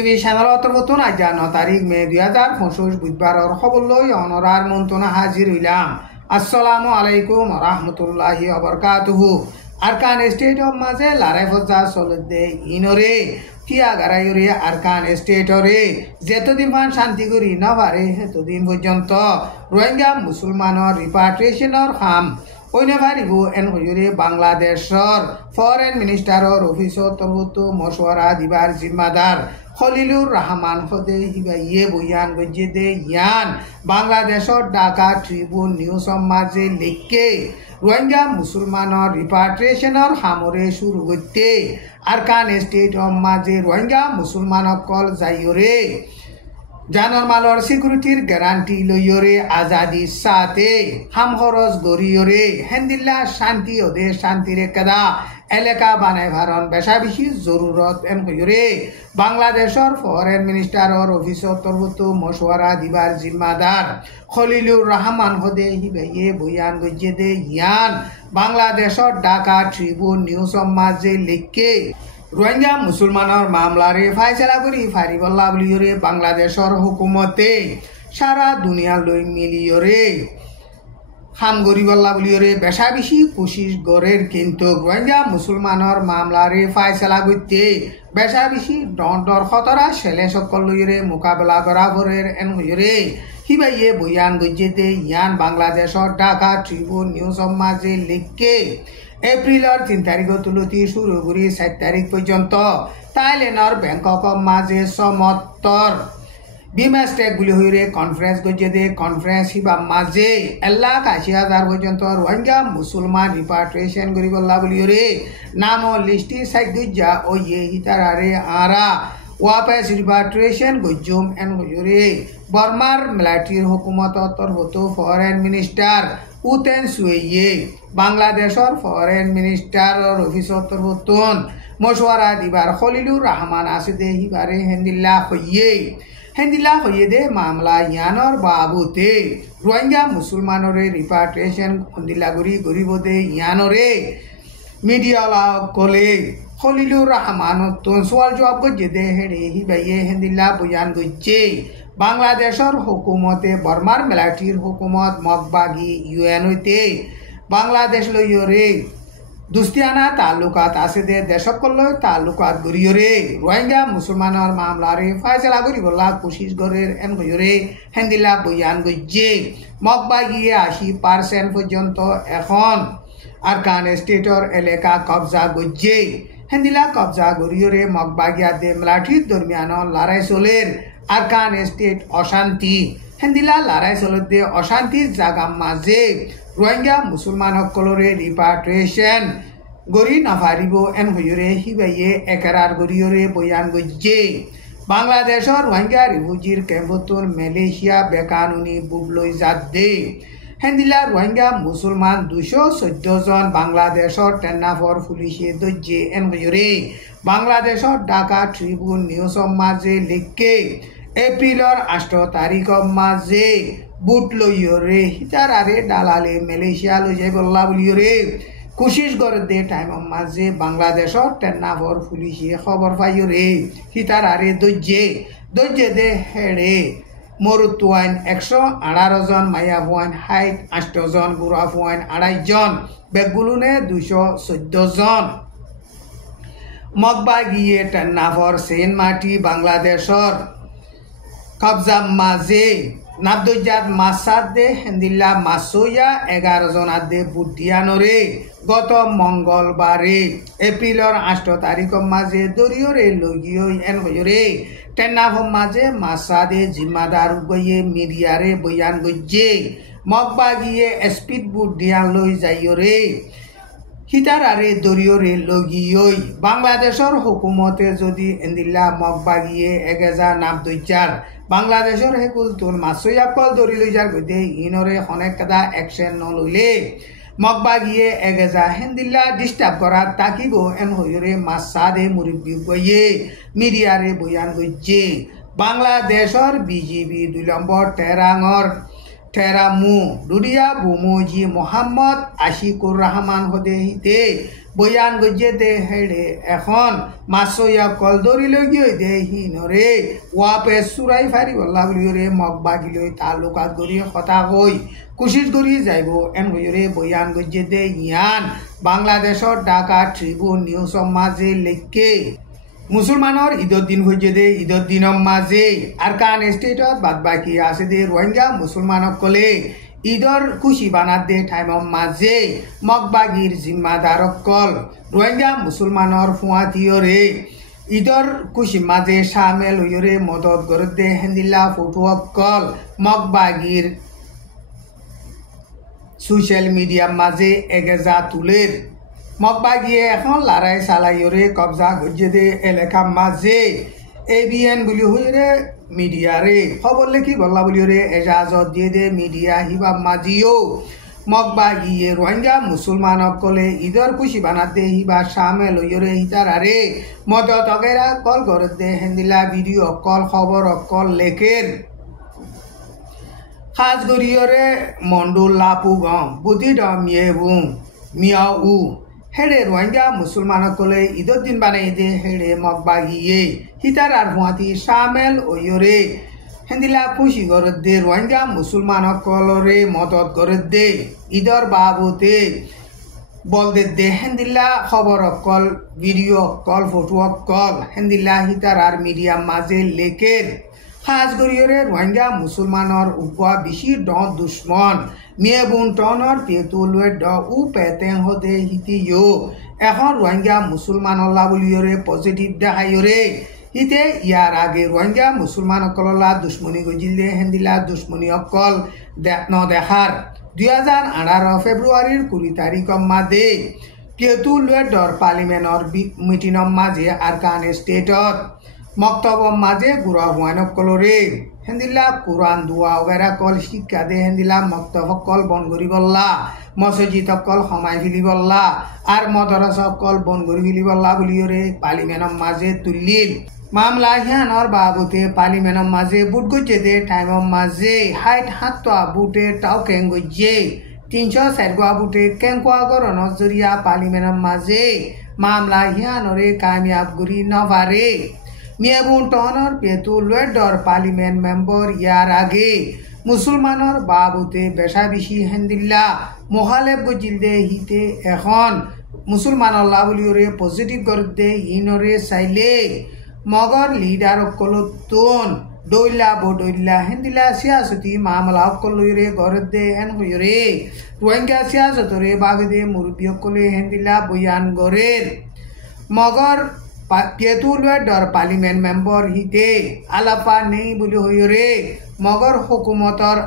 টিভি চ্যানেলর নতুন আজ 9 তারিখ মে 2025 বুধবারের খবর লই অনরার মন্ত্রণা হাজির হইলাম। আসসালামু আলাইকুম রাহমাতুল্লাহি ওয়া বারাকাতুহু। আরকান স্টেট অফ মাঝে লারাই ফজা চলতে ইনরে কিয়া গারাইরে আরকান স্টেটরে যেতদিন মান শান্তি করি না পারে সেতদিন পর্যন্ত রোহিঙ্গা মুসলমানের রিপাট্রিয়েশনের কাম অন্য পারিব এন হইরে বাংলাদেশর ফরেন মিনিস্টারর অফিসত তরফতো মশওয়ারা দিবার জিম্মাদার খলিলুর রহমান হদে হিবাইয়ে বয়ান গজ্জে দে ইয়ান বাংলাদেশর ঢাকা ট্রিবিউন নিউজ মাঝে লিখকে রোহিঙ্গা মুসলমানের রিপাট্রিয়েশনের হামরে শুরু করতে আরকান স্টেট অফ মাঝে রোহিঙ্গা মুসলমানসকল যাইরে জানর মালর সিকিউরিটির গ্যারান্টি লইয়রে আজাদি সাথে হাম খরচ গড়িয়রে হেন্দিল্লা শান্তি ওদে শান্তিরে কেদা এলাকা বানাই ভারণ বেশা বেশি জরুরত এন হইরে বাংলাদেশর ফরেন মিনিস্টারর অফিসর তরফতো মশওয়ারা দিবার জিম্মাদার খলিলুর রহমান হদে হিবাইয়ে বয়ান গজ্জে দে ইয়ান বাংলাদেশর ঢাকা ট্রিবিউন নিউজ মাঝে লিখকে রোহিঙ্গা মুসলমানের মামলারে ফাইসলা করি ফারিবল্লা বলিয়রে বাংলাদেশর হুকুমতে সারা দুনিয়া লই মিলিয়রে খাম গরিবল্লা বলিয়রে বেশা বেশি কোশিশ গড়ের কিন্তু রোহিঙ্গা মুসলমানের মামলারে ফাইসলা করতে বেশা বেশি ডর খতরা ছেলে সকল লইরে মোকাবেলা করা ভরের এন হইরে হিবাইয়ে বয়ান গজ্জেতে ইয়ান বাংলাদেশর ঢাকা ট্রিবিউন নিউজ মাঝে লিখকে এপ্রিলের 3 তারিখ তুলতি শুরু করি 7 তারিখ পর্যন্ত থাইল্যান্ডর ব্যাংকক মাঝে সমত্তর বিমাস্টেক গুলি হইরে কনফারেন্স গজ্জে দে কনফারেন্স হিবা মাঝে 1,80,000 পর্যন্ত রোহিঙ্গা মুসলমান রিপাট্রিয়েশন গরিবল্লা বলিয়রে নাম লিস্টি সাইড গজ্জা ও ইয়ে হিতারারে আরা ওয়াপাস রিপাট্রিয়েশন গজ্জুম এন হইরে বর্মার মিলিটারির হুকুমত তরফতো ফরেন মিনিস্টার উতেন সুয়ে বাংলাদেশর ফরেন মিনিস্টারর অফিসর তরফতন মশওয়ারা দিবার খলিলুর রহমান আসিদে হিবারে হেন্দিল্লা হইয়ে দে মামলা ইয়ানর বাবুতে রোহিঙ্গা মুসলমানরে রিপাট্রিয়েশন হেন্দিল্লা গরি গরিব দে ইয়ানরে মিডিয়ালা কলে খলিলুর রহমান সোয়াল জবাব গজ্জে দে হেড়ে হিবাইয়ে হেন্দিল্লা বয়ান গজ্জে বাংলাদেশর হুকুমতে বর্মার মিলিটারির হুকুমত মগবাগি ইউএন হইতে বাংলাদেশ লইয়রে দুস্তিয়ানা তালুকাত আছে দে দেশকল তালুকাত গড়িয়রে রোহিঙ্গা মুসলমানের মামলারে ফাইসলা করিবলা কোশিশ গড়ের এন গইয়রে হেন্দিল্লা বয়ান গজ্জে মগবাগিয়ে 80% পর্যন্ত এখন আরকান স্টেটর এলাকা কবজা গজ্জে হেন্দিল্লা কবজা গড়িয়রে মগবাগিয়া দে মিলিটারির দরমিয়ান লড়াই চলের আরকান স্টেট অশান্তি হেন্দিলা লড়াই চলতে অশান্তির জাগা মাঝে রোহিঙ্গা মুসলমান সকলরে রিপাট্রিয়েশন গড়ি নাফারিব এন হইরে হিবাইয়ে একেরার গড়িয়রে বয়ান গজ্জে বাংলাদেশর রোহিঙ্গা রিফিউজির ক্যাম্পতন মালয়েশিয়া বেকানুনি বুবলই যাদে হেন্দিলা রোহিঙ্গা মুসলমান 214 জন বাংলাদেশর টেন্নাফর পুলিশে দজ্জে এন হইরে বাংলাদেশর ঢাকা ট্রিবিউন নিউজ মাঝে লিখকে এপ্রিলের 8 তারিখ মাঝে বুট লইয়রে হিতারারে ডালালে মালয়েশিয়া লই যাই বল্লা বলিয়রে কোশিশ করে দে টাইম মাঝে বাংলাদেশর টেন্নাফর পুলিশে খবর পাইয়রে হিতারারে দজ্জে দে হেড়ে মরুত ওয়াইন 118 জন মায়া ওয়াইন হাইট 8 জন গুরাফ ওয়াইন 2.5 জন বেগুলুনে 214 জন মগবাগিয়ে টেন্নাফর সেন মাটি বাংলাদেশর কবজা মাঝে নাবদুজাত মাসাদ দে হেন্দিল্লা মাসোয়া 11 জন আদে বুটিয়ানরে গত মঙ্গলবারে এপ্রিলের 8 তারিখ মাঝে দরিয়রে লগিও এন হইরে টেন্নাফর মাঝে মাসাদে জিম্মাদার গইয়ে মিডিয়ারে বয়ান গজ্জে মগবাগিয়ে স্পিড বুট দিয়ান লই যাইয়রে হিতারারে দরিয়রে লগিয়ই বাংলাদেশর হুকুমতে যদি এন্দিল্লা মগবাগিয়ে 1000 নাম দইচার বাংলাদেশর হেকুল তোর মাসয়াকল দরি লই যার গদে ইনরে অনেক কাদা অ্যাকশন ন লইলে মগবাগিয়ে 1000 হেন্দিল্লা ডিস্টার্ব করা তাকিব এন হইরে মাসাদে মুরব্বি গইয়ে মিডিয়ারে বয়ান গজ্জে বাংলাদেশর বিজিবি 2 নম্বর টেরাঙর টেরামু দুরিয়া বুমুজি মোহাম্মদ আশিকুর রহমান হদে হিতে বয়ান গজে দে হেড়ে এখন মাসয়া কল দরি লগিয়ে দে হিনরে ওয়াপে সুরাই ফারি বল্লা বলিরে মগবাগিলৈ তালুকাত গরি কথা কই কুশিস গরি যাইব এন হইরে বয়ান গজে দে ইয়ান বাংলাদেশৰ ঢাকা ট্ৰিবিউন নিউজ মাঝে লেখকে মুসলমানৰ ঈদৰ দিন হইছে দে ঈদৰ দিনৰ মাঝে আৰকান স্টেটত বাদ বাকি আছে দে ৰোহিঙ্গা মুসলমানসকলে ঈদৰ খুশি বানাত দে টাইমৰ মাঝে মগবাগিৰ জিম্মাদাৰসকল ৰোহিঙ্গা মুসলমানৰ ফুৱাতিয়ৰে ঈদৰ খুশি মাঝে শামিল হইৰে মদত গৰত দে হেন্দিলা ফটোসকল মগবাগিৰ সোশ্যাল মিডিয়ার মাঝে এগেজা তুলের মগবাগিয়ে এখন লড়াই চালাইরে কবজা গজে দে এলাকা মাঝে ABN বলি হইরে মিডিয়ারে খবর লেখি বল্লা বলিরে এজাজত দিয়ে দে মিডিয়া হিবা মাঝিও মগবাগিয়ে রোহিঙ্গা মুসলমানসকলে ঈদর খুশি বানাত দে হিবা শামিল হইরে হিতারারে মদত অগেরা কল গরত দে হেন্দিলা ভিডিও কল খবর কল লেখের খাস গরিয়রে মন্ডুল লাপু গম বুদ্ধি ড মিয়াউ হেড়ে রোহিঙ্গা মুসলমানসকলে ঈদর দিন বানাই দে হেড়ে মগবাগিয়ে হিতার আর হুয়াতি শামিল ওয়রে হেন্দিলা খুশি গরত দে রোহিঙ্গা মুসলমানসকলরে মদত গরত দে ঈদর বাবতে বল দে হেন্দিলা খবর call video call photo call হেন্দিলা হিতার আর মিডিয়া মাঝে লেখের খাস গরিয়রে রোহিঙ্গা মুসলমানৰ উপা বেশি ড দুশ্মন মেয়ে বোন টনৰ পেতুলৱে ড উ পেতেং হতে হিতিও এখন রোহিঙ্গা মুসলমানলা বুলিয়রে পজিটিভ দেখাইরে হিতে ইয়ার আগে রোহিঙ্গা মুসলমানসকললা দুশ্মনী গজিলে হেন্দিলা দুশ্মনী অকল নদেখার 2018 ফেব্রুয়ারির 20 তাৰিখৰ মাঝে পেতুলৱে ডৰ পাৰ্লিমেন্টৰ মিটিংৰ মাঝে আরকান স্টেটত মক্তব মাঝে গুড়া হুয়ানকলরে হেন্দিলা কোরআন দুয়া ওগেরা কল শিক্ষা দে হেন্দিলা মক্তব কল বন করি বললা মসজিদ কল সমাই ফেলি বললা আর মদরস কল বন করি ফেলি বললা বলিওরে পার্লিমেন্টর মাঝে তুলিল মামলা হিয়ানর বাবতে পার্লিমেন্টর মাঝে বুট গজে দে টাইমর মাঝে হাইট হাতটা বুটে টাও কেং গজে 304 বুটে কেঙ্কুয়া গরণর জরিয়া পার্লিমেন্টর মাঝে মামলা হিয়ানরে কামিয়াব করি নভারে মিয়াবুন টনর পেতুলৱে ডর পার্লিমেন্ট মেম্বার ইয়ার আগে মুসলমানর বাবতে বেশা বেশি হেন্দিল্লা মোহালেব গজিল দে হিতে এখন মুসলমানর লাবলিওরে পজিটিভ গরত দে ইনরে চাইলে মগর লিডার কলতুন দৈলা বদৈলা হেন্দিলা সিয়াসতি মামলা কলইরে গরত দে এন হইরে রোহিঙ্গা সিয়াসতরে বাগদে মুরব্বী কলে হেন্দিলা বয়ান গরের মগর পেতুলৱে ডর পার্লিমেন্ট মেম্বার হিতে আলাপা নেই বলি হইরে মগর হুকুমতর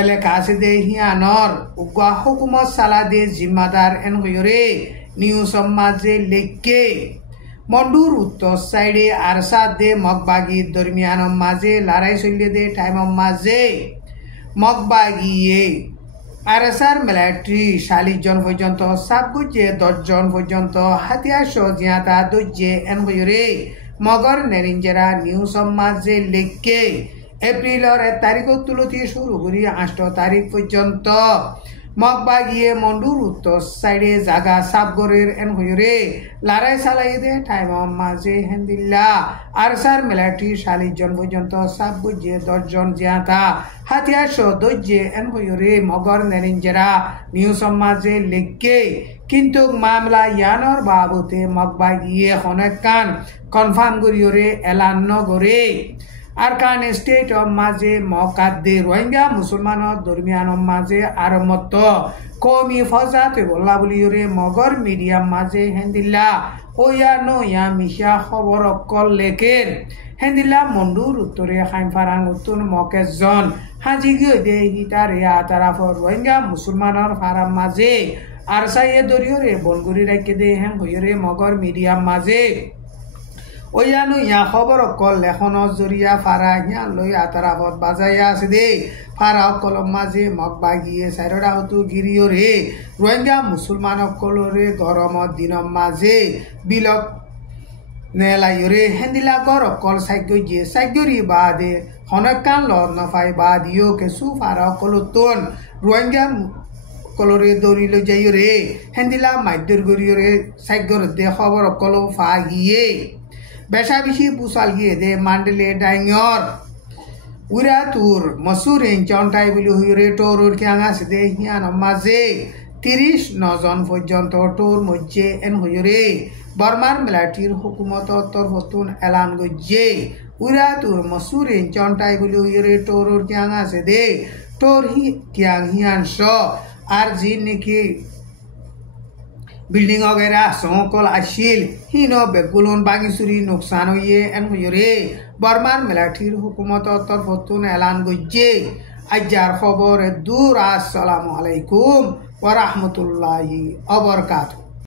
এলাকা আছে দে হিয়ানর উগা হুকুমত সালা দে জিম্মাদার এন হইরে নিউজ মাঝে লেখকে মন্ডুর উত্তর সাইডে আরসা দে মগবাগির দরমিয়ান মাঝে লড়াই চলিয়ে দে টাইম মাঝে মগবাগিয়ে আরসার মিলিটারি 40 জন পর্যন্ত সাবগুজে 10 জন পর্যন্ত হাতিয়ার সজিয়াতা দুজে এন হইরে মগর নেরিঞ্জেরা নিউজ মাঝে লেখকে এপ্রিলর 1 তারিখ তুলতি শুরু করি 8 তারিখ পর্যন্ত মগবাগিয়ে মন্ডুর উত্তর সাইডে জাগা সাবগরের এন হইরে লড়াই চালাই দে টাইম মাঝে হেন্দিল্লা আরসার মিলিটারি 40 জন পর্যন্ত সাবগুজে 10 জন জিয়াতা হাতিয়ার সদস্যে এন হইরে মগর নেরিঞ্জেরা নিউজ মাঝে লেখকে কিন্তু মামলা ইয়ানর বাবতে মগবাগিয়ে হনেকান কনফার্ম করিয়রে এলান নগরে আরকান স্টেট মাঝে মকাদ্দে রোহিঙ্গা মুসলমানের দরমিয়ান মাঝে আরমত কমি ফজাতে বল্লা বলিওরে মগর মিডিয়াম মাঝে হেন্দিল্লা ওয়া নয়া মিশা খবর কল লেখের হেন্দিল্লা মন্ডুর উত্তরে খাইফারাং উত্তর মকেজন হাজি গিয়ে দে হিতারে আতারাফর রোহিঙ্গা মুসলমানের ফারাম মাঝে আরসাইয়ে দরিয়রে বনগুড়ি রাখে দে হেন হইরে মগর মিডিয়াম মাঝে ওয়ানো ইয়া খবর কল লেখনৰ জরিয়া ফারা হিয়ান লই আতারাফত বাজাইয়া আছে দে ফারা কলম মাঝে মগবাগিয়ে সাইরডা হতু গিরিয়রে রোহিঙ্গা মুসলমান কলরে গরমত দিনৰ মাঝে বিলক নেলাইরে হেন্দিলা গর কল সাইগিয়ে সাইগরি বাদে হনকান লদ নফাই বা দিও কেসু ফারা কলতন রোহিঙ্গা কলরে দৌড়িল যাইও রে হেন্দিলা মাইদর গরিও রে সাইগর দে খবর কলো ফা গিয়ে বেশা বেশি পুসাল গিয়ে দে মান্ডলে ডাইঙর উরা তুর মসুর চন্টাই বলি হুইরে টোর কিয়াঙা সিদে হিয়ান মাঝে ৩০ জন পর্যন্ত টোর মধ্যে এন হইরে বর্মার মিলিটারির হুকুমত তরফতুন এলান গজ্জে উরা তুর মসুর চন্টাই বলি হুইরে টোর কিয়াঙা সিদে টোর কিয়াং হিয়ান স আর জি নাকি বিল্ডিং वगैरह সকল আসিল হিনো বেগুলন বাগিসুরি নুকসান হইয়ে এন হইরে বর্মার মিলিটারির হুকুমত তরফতুন এলান গজ্জে আজার খবর দূর আসসালামু আলাইকুম ওয়া রাহমাতুল্লাহি ওয়া বারাকাতুহু।